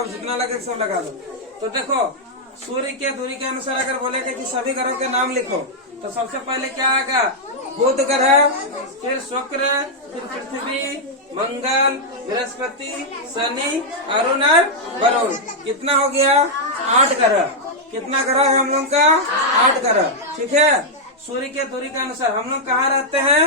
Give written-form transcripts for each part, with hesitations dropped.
लगाओ, जितना लगे सब लगा दो। तो देखो सूर्य के दूरी के अनुसार अगर बोले कि सभी ग्रहों के नाम लिखो, तो सबसे पहले क्या आएगा? बुध ग्रह, फिर शुक्र, फिर पृथ्वी, मंगल, बृहस्पति, शनि, अरुण और वरुण। कितना हो गया? 8 ग्रह। कितना ग्रह है हम लोग का? 8 ग्रह। ठीक है। सूर्य के दूरी के अनुसार हम लोग कहाँ रहते हैं?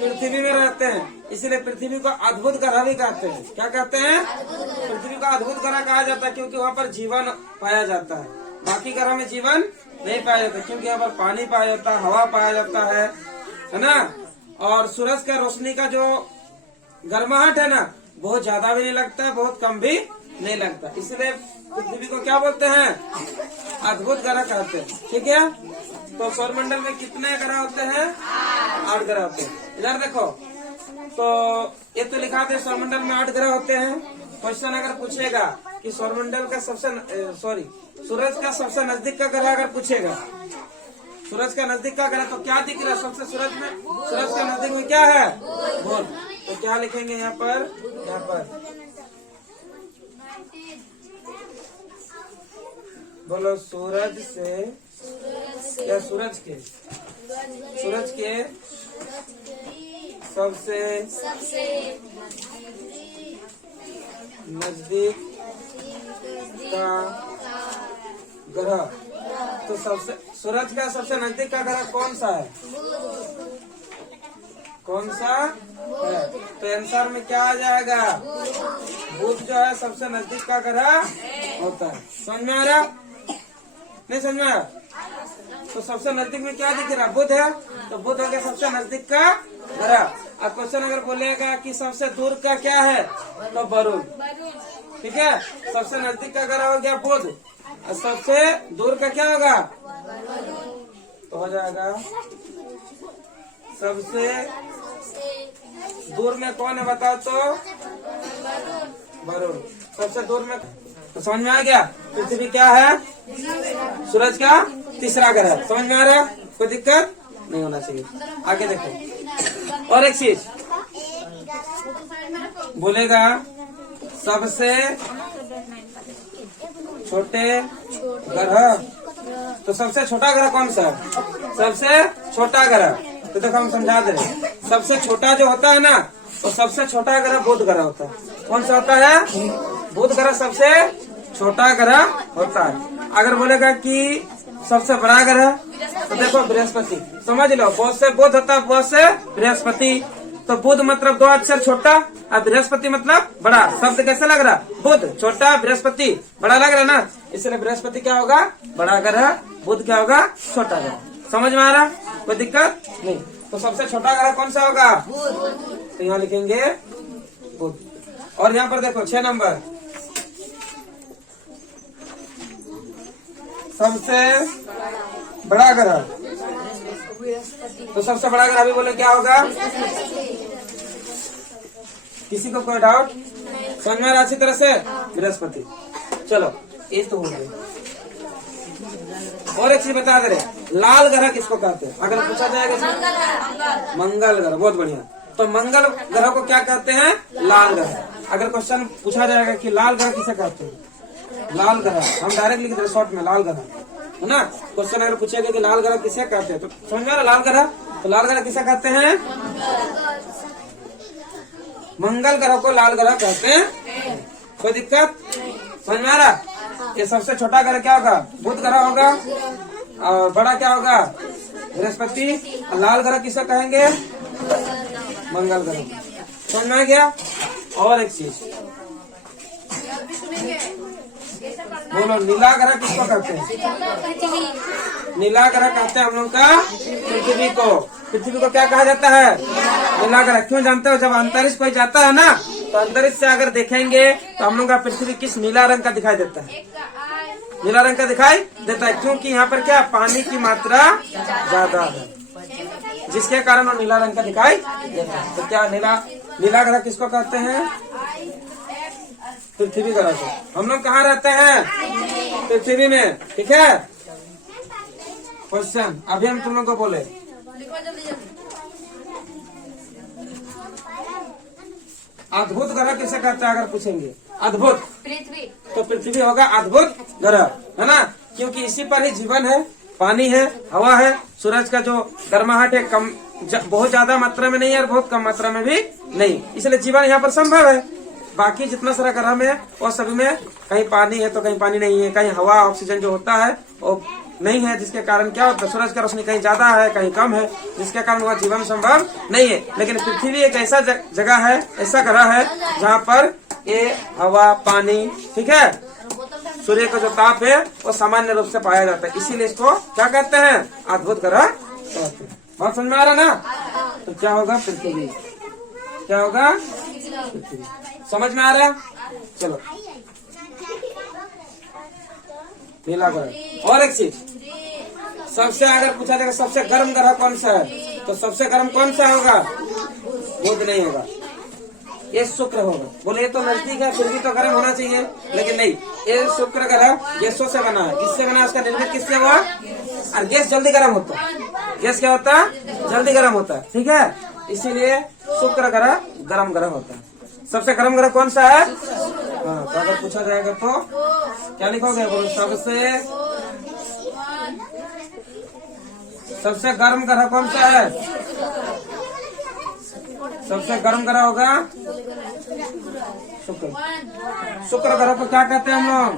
पृथ्वी में रहते हैं, इसलिए पृथ्वी को अद्भुत ग्रह भी कहते हैं। क्या कहते हैं? पृथ्वी को अद्भुत ग्रह कहा जाता है क्योंकि वहाँ पर जीवन पाया जाता है। बाकी ग्रह में जीवन नहीं पाया जाता क्योंकि यहाँ पर पानी पाया जाता है, हवा पाया जाता है ना। और सूरज का रोशनी का जो गर्माहट है ना, बहुत ज्यादा भी नहीं लगता है, बहुत कम भी नहीं लगता, इसलिए पृथ्वी को क्या बोलते हैं? अद्भुत ग्रह कहते हैं। ठीक है। तो सौरमंडल में कितने ग्रह होते हैं? 8 ग्रह होते हैं। इधर देखो, तो ये तो लिखा था सौरमंडल में 8 ग्रह होते हैं। क्वेश्चन अगर पूछेगा कि सौरमंडल का सूरज का सबसे नजदीक का ग्रह अगर पूछेगा, सूरज का नजदीक का ग्रह, तो क्या दिख रहा है सबसे? सूरज का नजदीक में क्या है? बुध। तो क्या लिखेंगे यहाँ पर? यहाँ पर बोलो सूरज के सबसे नजदीक का ग्रह। तो सूरज का सबसे नजदीक का ग्रह कौन सा है? कौन सा है? तो आंसर में क्या आ जाएगा? बुध जो है सबसे नजदीक का ग्रह होता है। समझ में आ रहा? नहीं समझ में आ रहा? तो सबसे नजदीक में क्या दिख रहा? बुध है, तो बुध हो गया सबसे नजदीक का ग्रह। अब क्वेश्चन अगर बोलेगा कि सबसे दूर का क्या है, तो वरुण। ठीक है। सबसे नजदीक का ग्रह हो गया बुध, और सबसे दूर का क्या होगा? तो हो जाएगा सबसे दूर में कौन है बताओ तो? वरुण। सबसे दूर में, तो समझ में आ गया? पृथ्वी क्या है? सूरज का तीसरा ग्रह। समझ में आ रहा? कोई दिक्कत नहीं होना चाहिए। आगे देखो, और एक चीज बोलेगा सबसे छोटे ग्रह, तो सबसे छोटा ग्रह कौन सा है? सबसे छोटा ग्रह, तो देखो हम समझा दे रहे। सबसे छोटा जो होता है ना, तो सबसे छोटा ग्रह बुध ग्रह होता है। कौन सा होता है? बुध ग्रह सबसे छोटा ग्रह होता है। अगर बोलेगा कि सबसे बड़ा ग्रह, तो देखो बृहस्पति। समझ लो, बहुत से बुध होता है, बहुत से बृहस्पति। तो बुध मतलब 2 अक्षर छोटा, और बृहस्पति मतलब बड़ा। शब्द कैसे लग रहा? बुध छोटा, बृहस्पति बड़ा लग रहा ना, इसलिए बृहस्पति क्या होगा? बड़ा ग्रह, बुध क्या होगा? छोटा ग्रह। समझ में आ रहा? कोई दिक्कत नहीं। तो सबसे छोटा ग्रह कौन सा होगा? तो यहाँ लिखेंगे बुध। और यहाँ पर देखो 6 नंबर, सबसे बड़ा ग्रह, तो सबसे बड़ा ग्रह अभी बोले क्या होगा? किसी को कोई डाउट? समझ में आ रहा अच्छी तरह से? बृहस्पति। चलो ये तो हो गया। और एक चीज बता दे रहे, लाल ग्रह किसको कहते हैं? अगर पूछा जाएगा मंगल ग्रह। बहुत बढ़िया। तो मंगल ग्रह को क्या कहते हैं? लाल ग्रह। अगर क्वेश्चन पूछा जाएगा कि लाल ग्रह किसे कहते हैं? लाल ग्रह हम डायरेक्ट लिख दे शॉर्ट में, लाल ग्रह है ना। क्वेश्चन अगर पूछेगा कि लाल ग्रह किसे कहते हैं, तो समझ में आ रहा? लाल ग्रह, तो लाल ग्रह किसे कहते हैं? मंगल ग्रह को लाल ग्रह कहते हैं। कोई दिक्कत? समझ में आ रहा? ये सबसे छोटा ग्रह क्या होगा? बुध ग्रह होगा, और बड़ा क्या होगा? बृहस्पति। लाल ग्रह किसे कहेंगे? मंगल ग्रह। समझ में आ गया? और एक चीज बोलो, नीला ग्रह किसको कहते हैं? नीला ग्रह कहते हैं हम लोग का पृथ्वी को। पृथ्वी को क्या कहा जाता है? नीला ग्रह। क्यों जानते हो? जब अंतरिक्ष कोई जाता है ना, तो अंतरिक्ष से अगर देखेंगे तो हम लोग का पृथ्वी किस नीला रंग का दिखाई देता है? नीला रंग का दिखाई देता है, क्योंकि यहाँ पर क्या पानी की मात्रा ज्यादा है, जिसके कारण वो नीला रंग का दिखाई देता है। तो क्या नीला ग्रह किसको कहते हैं? पृथ्वी ग्रह को। हम लोग कहाँ रहते हैं? पृथ्वी में। ठीक है। क्वेश्चन अभी हम तुम लोग को बोले, अद्भुत ग्रह किसे कहते हैं? अगर पूछेंगे अद्भुत, पृथ्वी। तो पृथ्वी होगा अद्भुत ग्रह, है ना, क्योंकि इसी पर ही जीवन है, पानी है, हवा है, सूरज का जो गर्माहट है कम बहुत ज्यादा मात्रा में नहीं है और बहुत कम मात्रा में भी नहीं, इसलिए जीवन यहाँ पर संभव है। बाकी जितना सारा ग्रह में वो सभी में कहीं पानी है तो कहीं पानी नहीं है, कहीं हवा ऑक्सीजन जो होता है वो नहीं है, जिसके कारण क्या होता है सूरज का रोशनी कहीं ज्यादा है कहीं कम है, जिसके कारण वह जीवन संभव नहीं है। लेकिन पृथ्वी एक ऐसा जगह है, ऐसा ग्रह है जहाँ पर ये हवा पानी, ठीक है, सूर्य का जो ताप है वो सामान्य रूप से पाया जाता है, इसीलिए इसको क्या कहते हैं, अद्भुत ग्रह कहते हैं। बात समझ में आ रहा ना? तो क्या होगा, पृथ्वी, क्या होगा, पृथ्वी। समझ में आ रहा? चलो नीला ग्रह। और एक चीज, सबसे अगर पूछा जाएगा सबसे गर्म ग्रह कौन सा है, तो सबसे गर्म कौन सा होगा, बुध नहीं होगा, ये शुक्र होगा। बोले ये तो नजदीक है फिर भी तो गर्म होना चाहिए, लेकिन नहीं, ये शुक्र ग्रह गैसों से बना है। किससे बना, उसका निर्मित किससे हुआ, और गैस जल्दी गर्म होता है, गैस क्या होता है, जल्दी गर्म होता है, ठीक है, इसीलिए शुक्र ग्रह गर्म ग्रह होता है। सबसे गर्म ग्रह कौन सा है, हाँ, तो अगर पूछा जाएगा तो क्या लिखोगे, बोलो सबसे गर्म ग्रह कौन सा है, सबसे गर्म ग्रह होगा शुक्र। शुक्र ग्रह को क्या कहते हैं हम लोग,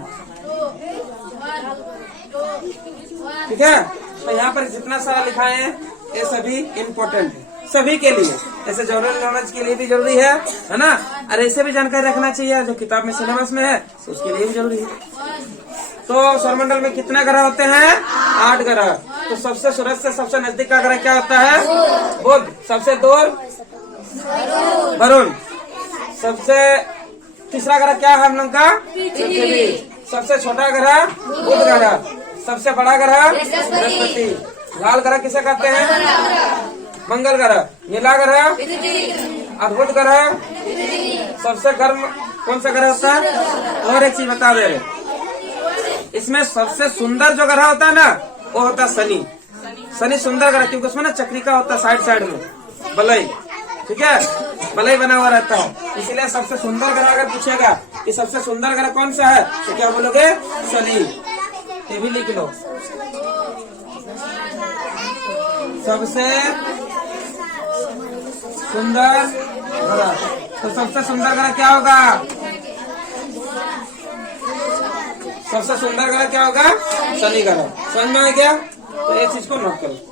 ठीक है। तो यहाँ पर जितना सारा लिखा है ये सभी इम्पोर्टेंट है, सभी के लिए, ऐसे जनरल नॉलेज के लिए भी जरूरी है ना, और ऐसे भी जानकारी रखना चाहिए जो किताब में सिलेबस में है तो उसके लिए भी जरूरी है। तो सौरमंडल में कितने ग्रह होते हैं, 8 ग्रह। तो सबसे सूरज से सबसे नजदीक का ग्रह क्या होता है, बुध। सबसे दूर वरुण। सबसे तीसरा ग्रह क्या है हम लोग का, पृथ्वी। सबसे छोटा ग्रह बुध ग्रह। सबसे बड़ा ग्रह बृहस्पति। लाल ग्रह किसे कहते हैं, मंगल ग्रह। नीला ग्रह अद्भुत ग्रह। सबसे गर्म कौन सा ग्रह होता है, और एक चीज बता दे रहे, इसमें सबसे सुंदर जो ग्रह होता है ना वो होता है शनि। शनि सुंदर ग्रह, क्योंकि उसमें ना चक्रिका होता है साइड साइड में, बलई, ठीक है, बलई बना हुआ रहता है, इसीलिए सबसे सुंदर ग्रह अगर पूछेगा कि सबसे सुंदर ग्रह कौन सा है तो क्या बोलोगे, शनि। ये भी लिख लो, सबसे सुंदर ग्रह। तो सबसे सुंदर ग्रह क्या होगा, सबसे सुंदर ग्रह क्या होगा, शनि ग्रह। समझ में आ गया? तो ये चीज को नोट करो।